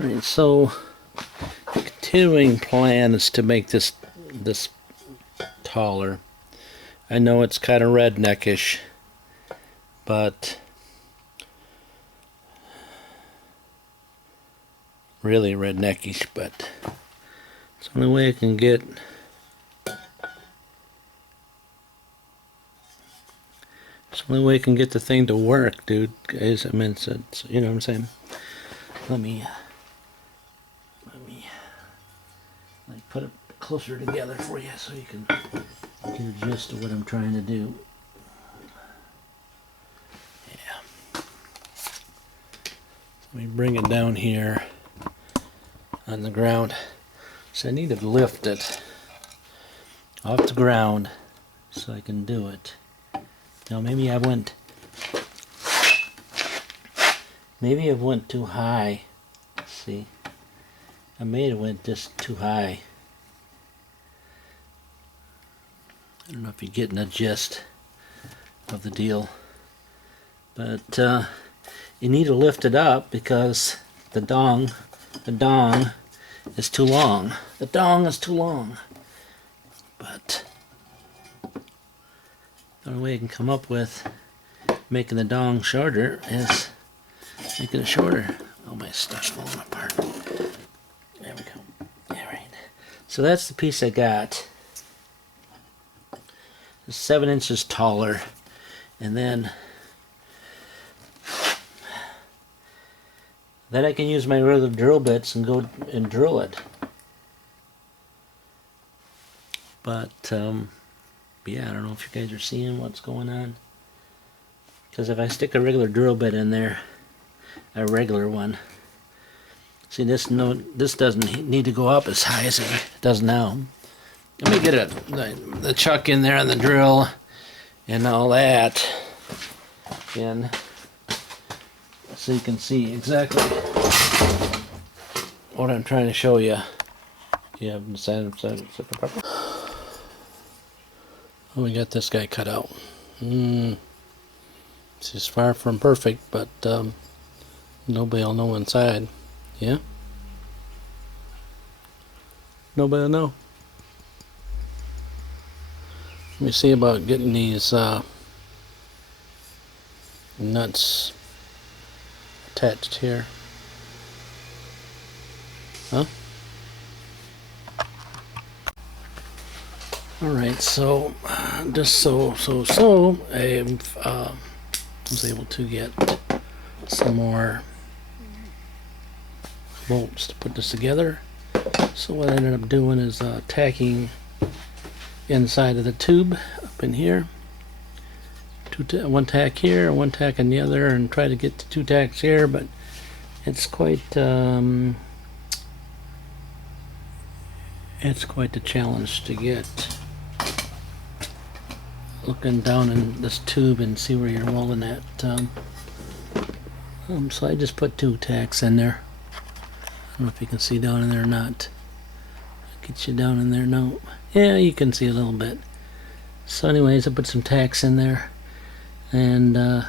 Alright, so the continuing plan is to make this taller. I know it's kind of redneckish, but really redneckish, but it's the only way I can get the thing to work, dude. Guys, I mean, it's you know what I'm saying. Let me like put it closer together for you so you can get a gist of what I'm trying to do. Yeah. Let me bring it down here on the ground. So I need to lift it off the ground so I can do it. Now maybe I went too high. Let's see. I may have went just too high. I don't know if you're getting a gist of the deal, but you need to lift it up because the dong is too long. The dong is too long. But the only way I can come up with making the dong shorter is making it shorter. Oh, my stuff's falling apart. There we go. Alright. So that's the piece I got. It's 7 inches taller. And then I can use my regular drill bits and go and drill it. But yeah, I don't know if you guys are seeing what's going on. Because if I stick a regular drill bit in there, a regular one, see this doesn't need to go up as high as it does now. Let me get the chuck in there and the drill and all that, and so you can see exactly what I'm trying to show you. Yeah, oh, we got this guy cut out. This is far from perfect, but nobody will know inside. Yeah? Nobody will know. Let me see about getting these nuts attached here. Huh? Alright, so just so I was able to get some more bolts to put this together. So what I ended up doing is tacking inside of the tube up in here. One tack here, one tack on the other, and try to get the 2 tacks here, but it's quite the challenge to get. Looking down in this tube and see where you're rolling at. So I just put 2 tacks in there. I don't know if you can see down in there or not. I'll get you down in there now. Yeah, you can see a little bit. So anyways, I put some tacks in there, and I'll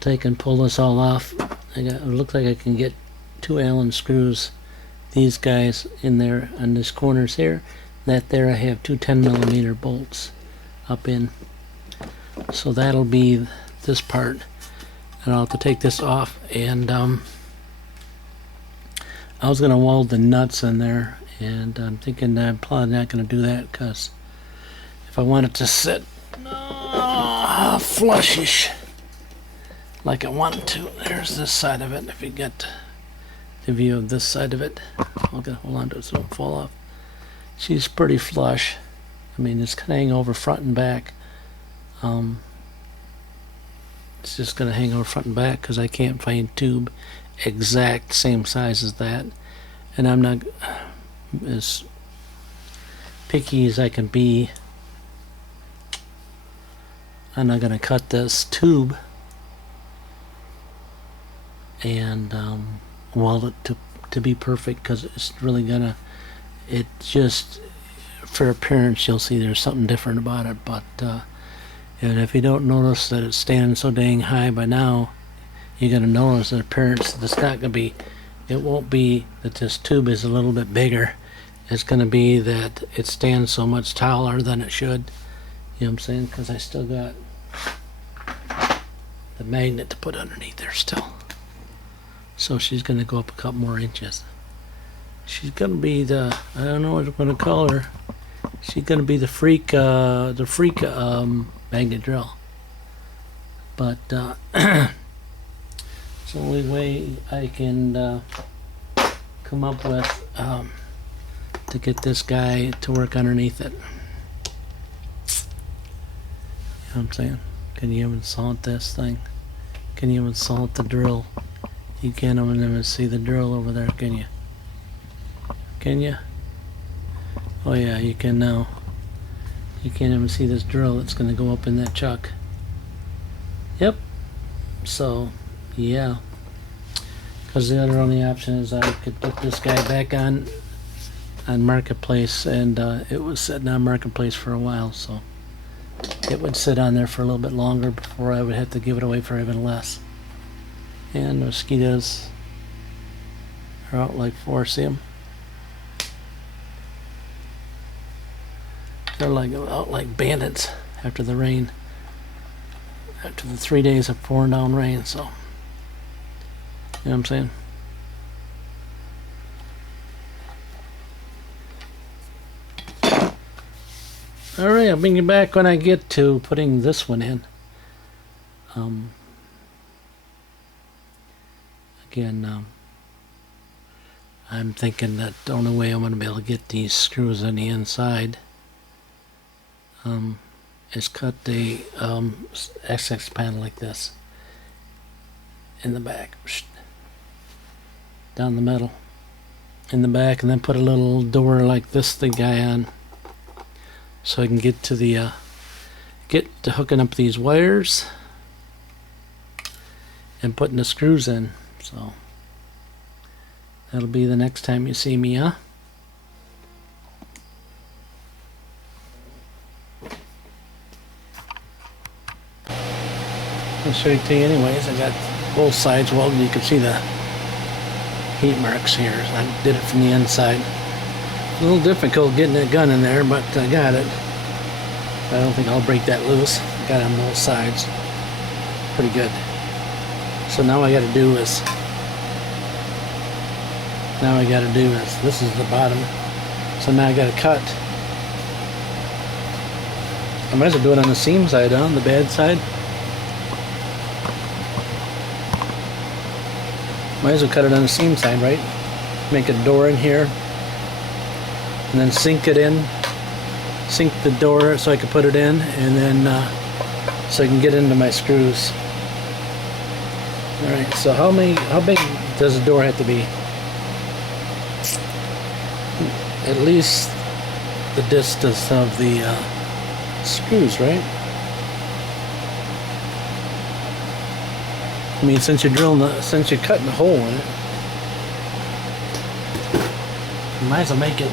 take and pull this all off. It looks like I can get 2 Allen screws, these guys in there on these corners here. That there I have 2 10mm bolts up in. So that'll be this part. And I'll have to take this off, and I was going to weld the nuts in there, and I'm thinking that I'm probably not going to do that, because if I want it to sit flushish like I want it to, there's this side of it. If you get the view of this side of it, I'll hold on to it so it won't fall off. She's pretty flush. I mean, it's kind of hang over front and back. It's just going to hang over front and back because I can't find tube exact same size as that. And I'm not as picky as I can be. I'm not going to cut this tube and weld it to be perfect, because it's really gonna, it just, for appearance, you'll see there's something different about it. But and if you don't notice that it's standing so dang high by now, you're gonna notice the appearance. It's not gonna be. It won't be that this tube is a little bit bigger. It's gonna be that it stands so much taller than it should. You know what I'm saying? Because I still got the magnet to put underneath there still. So she's gonna go up a couple more inches. She's gonna be the, I don't know what I'm gonna call her. She's gonna be the freak magnet drill. But it's the only way I can come up with to get this guy to work underneath it. You know what I'm saying? Can you even salt this thing? Can you even salt the drill? You can't even see the drill over there, can you? Can you? Oh yeah, you can now. You can't even see this drill that's going to go up in that chuck. Yep. So, yeah. Because the other only option is I could put this guy back on Marketplace, and it was sitting on Marketplace for a while, so it would sit on there for a little bit longer before I would have to give it away for even less. And the mosquitoes are out like four. See them? They're like out like bandits after the rain. After the 3 days of pouring down rain, so. You know what I'm saying? Alright, I'll bring you back when I get to putting this one in. Again, I'm thinking that the only way I'm going to be able to get these screws on the inside is cut the XX panel like this in the back, down the middle, in the back, and then put a little door like this thing guy on, so I can get to the get to hooking up these wires and putting the screws in. So that'll be the next time you see me, huh? I'll show it to you anyways. I got both sides welded. You can see the heat marks here. I did it from the inside. A little difficult getting that gun in there, but I got it. I don't think I'll break that loose. Got it on both sides. Pretty good. So now I got to do is, this is the bottom. So now I got to cut. I might as well do it on the seam side, on the bad side. Might as well cut it on the seam side, right? Make a door in here, and then sink it in. Sink the door so I can put it in, and then so I can get into my screws. All right. So how big does the door have to be? At least the distance of the screws, right? I mean, since you're cutting a hole in it, you might as well make it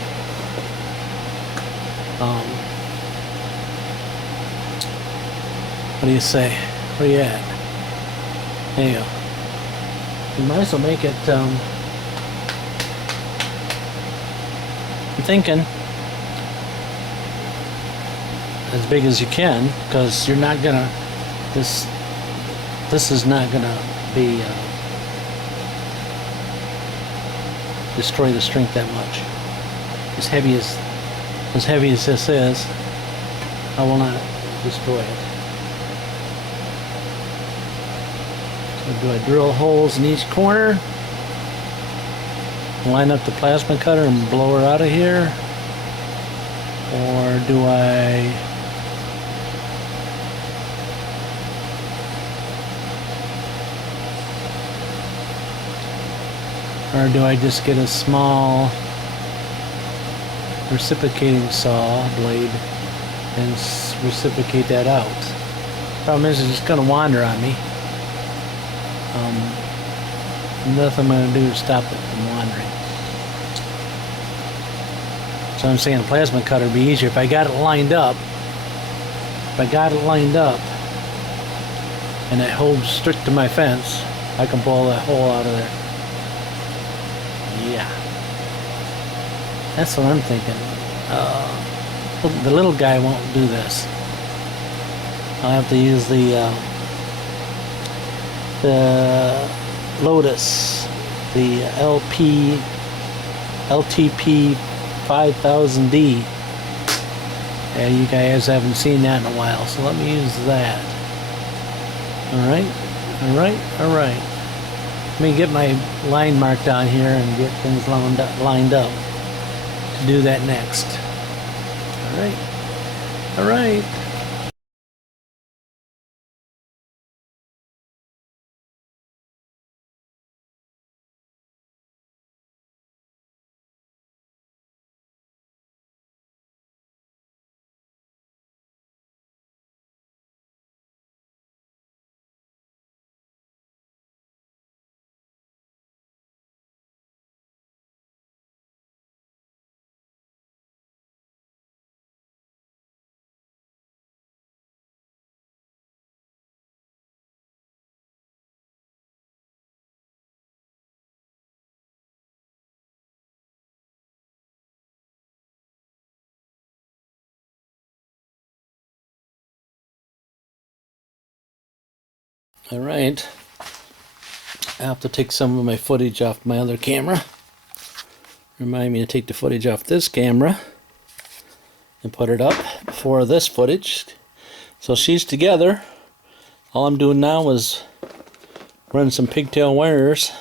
what do you say? Where you at? There you go. You might as well make it I'm thinking as big as you can, because you're not gonna this is not gonna be destroy the strength that much. As heavy as this is, I will not destroy it. So do I drill holes in each corner? Line up the plasma cutter and blow her out of here? Or do I just get a small reciprocating saw blade and reciprocate that out? Problem is, it's just going to wander on me. Nothing I'm going to do to stop it from wandering. So I'm saying a plasma cutter would be easier if I got it lined up. And it holds strict to my fence, I can pull that hole out of there. Yeah. That's what I'm thinking. The little guy won't do this. I'll have to use the Lotus, the LTP 5000D. Yeah, you guys haven't seen that in a while, so let me use that. Alright, alright, alright. Let me get my line marked on here and get things lined up to do that next. Alright, alright. Alright. I have to take some of my footage off my other camera. Remind me to take the footage off this camera and put it up before this footage. So she's together. All I'm doing now is run some pigtail wires.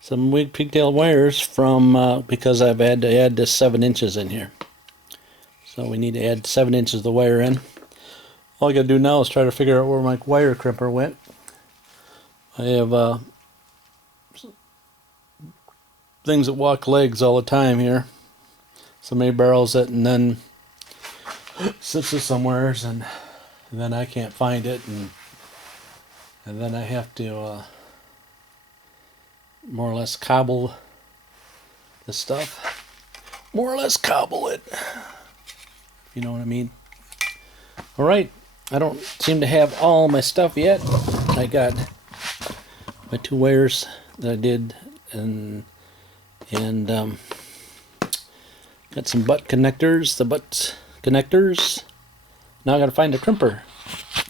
Some weak pigtail wires from, because I've had to add this 7 inches in here. So we need to add 7 inches of the wire in. All I gotta do now is try to figure out where my wire crimper went. I have things that walk legs all the time here. Somebody borrows it and then sits it somewheres, and then I can't find it, and then I have to more or less cobble the stuff. More or less cobble it, if you know what I mean. Alright, I don't seem to have all my stuff yet. I got my 2 wires that I did, and got some butt connectors, the butt connectors. Now I gotta find a crimper.